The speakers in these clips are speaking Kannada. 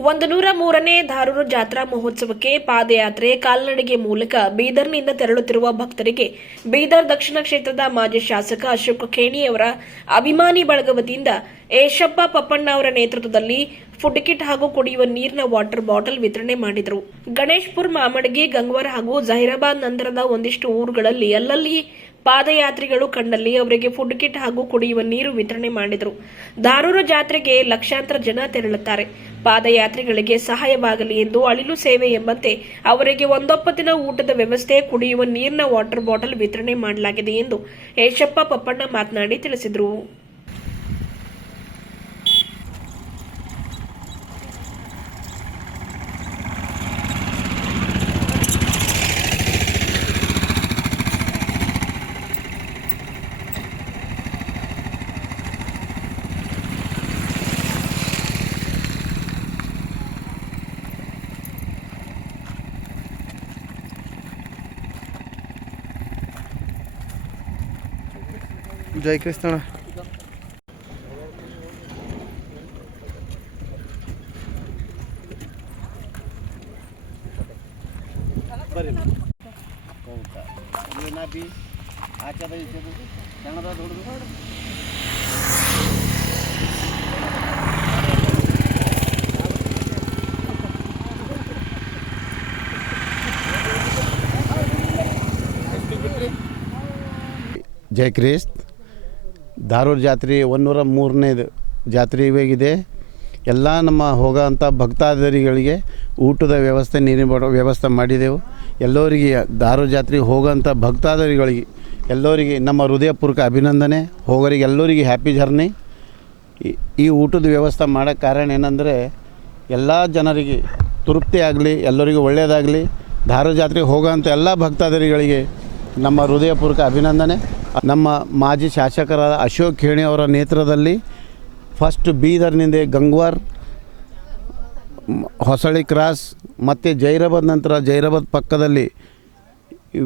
ಒಂದು ನೂರ ಮೂರನೇ ಧಾರೂರು ಜಾತ್ರಾ ಮಹೋತ್ಸವಕ್ಕೆ ಪಾದಯಾತ್ರೆ ಕಾಲ್ನಡಿಗೆ ಮೂಲಕ ಬೀದರ್ನಿಂದ ತೆರಳುತ್ತಿರುವ ಭಕ್ತರಿಗೆ ಬೀದರ್ ದಕ್ಷಿಣ ಕ್ಷೇತ್ರದ ಮಾಜಿ ಶಾಸಕ ಅಶೋಕ್ ಖೇಣಿಯವರ ಅಭಿಮಾನಿ ಬಳಗ ವತಿಯಿಂದ ಪಪ್ಪಣ್ಣ ಅವರ ನೇತೃತ್ವದಲ್ಲಿ ಫುಡ್ ಕಿಟ್ ಹಾಗೂ ಕುಡಿಯುವ ನೀರಿನ ವಾಟರ್ ಬಾಟಲ್ ವಿತರಣೆ ಮಾಡಿದರು. ಗಣೇಶ್ಪುರ್, ಮಾಮಡಗಿ, ಗಂಗ್ವಾರ್ ಹಾಗೂ ಜಹೀರಾಬಾದ್ ನಂತರದ ಒಂದಿಷ್ಟು ಊರುಗಳಲ್ಲಿ ಅಲ್ಲಲ್ಲಿ ಪಾದಯಾತ್ರಿಗಳು ಕಂಡಲ್ಲಿ ಅವರಿಗೆ ಫುಡ್ ಕಿಟ್ ಹಾಗೂ ಕುಡಿಯುವ ನೀರು ವಿತರಣೆ ಮಾಡಿದರು. ಧಾರೂರು ಜಾತ್ರೆಗೆ ಲಕ್ಷಾಂತರ ಜನ ತೆರಳುತ್ತಾರೆ. ಪಾದಯಾತ್ರಿಗಳಿಗೆ ಸಹಾಯವಾಗಲಿ ಎಂದು ಅಳಿಲು ಸೇವೆ ಎಂಬಂತೆ ಅವರಿಗೆ ಒಂದೊಪ್ಪತ್ತಿನ ಊಟದ ವ್ಯವಸ್ಥೆ, ಕುಡಿಯುವ ನೀರಿನ ವಾಟರ್ ಬಾಟಲ್ ವಿತರಣೆ ಮಾಡಲಾಗಿದೆ ಎಂದು ಯಶಪ್ಪ ಪಪ್ಪಣ್ಣ ಮಾತನಾಡಿ ತಿಳಿಸಿದರು. જય કૃષ્ણ જય કૃષ્ણ ಧಾರವಾಡ ಜಾತ್ರೆ ಒಂದೂರ ಮೂರನೇದು ಜಾತ್ರೆ ಇವಾಗಿದೆ. ಎಲ್ಲ ನಮ್ಮ ಹೋಗೋಂಥ ಭಕ್ತಾದರಿಗಳಿಗೆ ಊಟದ ವ್ಯವಸ್ಥೆ ನೀರಿನ ವ್ಯವಸ್ಥೆ ಮಾಡಿದೆವು. ಎಲ್ಲರಿಗೆ ದಾರು ಜಾತ್ರೆಗೆ ಹೋಗೋಂಥ ಭಕ್ತಾದರಿಗಳಿಗೆ ಎಲ್ಲರಿಗೆ ನಮ್ಮ ಹೃದಯಪೂರ್ವಕ ಅಭಿನಂದನೆ. ಹೋಗೋರಿಗೆ ಎಲ್ಲರಿಗೆ ಹ್ಯಾಪಿ ಜರ್ನಿ ಈ- ಊಟದ ವ್ಯವಸ್ಥೆ ಮಾಡೋಕ್ಕೆ ಕಾರಣ ಏನಂದರೆ ಎಲ್ಲ ಜನರಿಗೆ ತೃಪ್ತಿ ಆಗಲಿ, ಎಲ್ಲರಿಗೂ ಒಳ್ಳೆಯದಾಗಲಿ ದಾರು ಜಾತ್ರೆಗೆ ಹೋಗೋಂಥ ಎಲ್ಲ ಭಕ್ತಾದರಿಗಳಿಗೆ ನಮ್ಮ ಹೃದಯಪೂರ್ವಕ ಅಭಿನಂದನೆ. ನಮ್ಮ ಮಾಜಿ ಶಾಸಕರಾದ ಅಶೋಕ್ ಖೇಣಿ ಅವರ ನೇತೃತ್ವದಲ್ಲಿ ಫಸ್ಟ್ ಬೀದರ್ನಿಂದ ಗಂಗ್ವಾರ್ ಹೊಸಳಿ ಕ್ರಾಸ್ ಮತ್ತು ಜೈರಾಬಾದ್ ನಂತರ ಜೈರಾಬಾದ್ ಪಕ್ಕದಲ್ಲಿ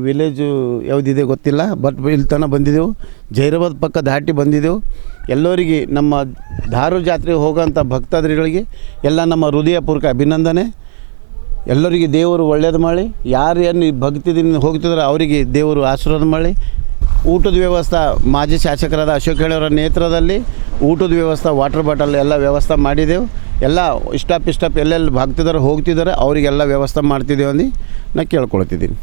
ವಿಲೇಜು ಯಾವುದಿದೆ ಗೊತ್ತಿಲ್ಲ, ಬಟ್ ಇಲ್ಲಿ ತನಕ ಬಂದಿದ್ದೆವು ಜೈರಾಬಾದ್ ಪಕ್ಕ ದಾಟಿ ಬಂದಿದ್ದೆವು ಎಲ್ಲರಿಗೆ ನಮ್ಮ ದಾರು ಜಾತ್ರೆಗೆ ಹೋಗೋಂಥ ಭಕ್ತಾದ್ರಿಗಳಿಗೆ ಎಲ್ಲ ನಮ್ಮ ಹೃದಯಪೂರ್ವಕ ಅಭಿನಂದನೆ. ಎಲ್ಲರಿಗೆ ದೇವರು ಒಳ್ಳೇದು ಮಾಡಿ. ಯಾರು ಏನು ಭಕ್ತಿದಿಂದ ಹೋಗ್ತಿದ್ರೆ ಅವರಿಗೆ ದೇವರು ಆಶೀರ್ವಾದ ಮಾಡಿ. ಊಟದ ವ್ಯವಸ್ಥೆ ಮಾಜಿ ಶಾಸಕರಾದ ಅಶೋಕ್ ಹೇಳೋರ ನೇತೃತ್ವದಲ್ಲಿ ಊಟದ ವ್ಯವಸ್ಥೆ ವಾಟರ್ ಬಾಟಲ್ ಎಲ್ಲ ವ್ಯವಸ್ಥೆ ಮಾಡಿದೆವು. ಎಲ್ಲ ಇಷ್ಟಪ್ ಇಷ್ಟಪ್ ಎಲ್ಲೆಲ್ಲಿ ಭಾಗ್ತಿದಾರೆ ಹೋಗ್ತಿದ್ದಾರೆ ಅವರಿಗೆಲ್ಲ ವ್ಯವಸ್ಥೆ ಮಾಡ್ತಿದ್ದೇವೆ ಅಂದು ನಾನು ಕೇಳ್ಕೊಳ್ತಿದ್ದೀನಿ.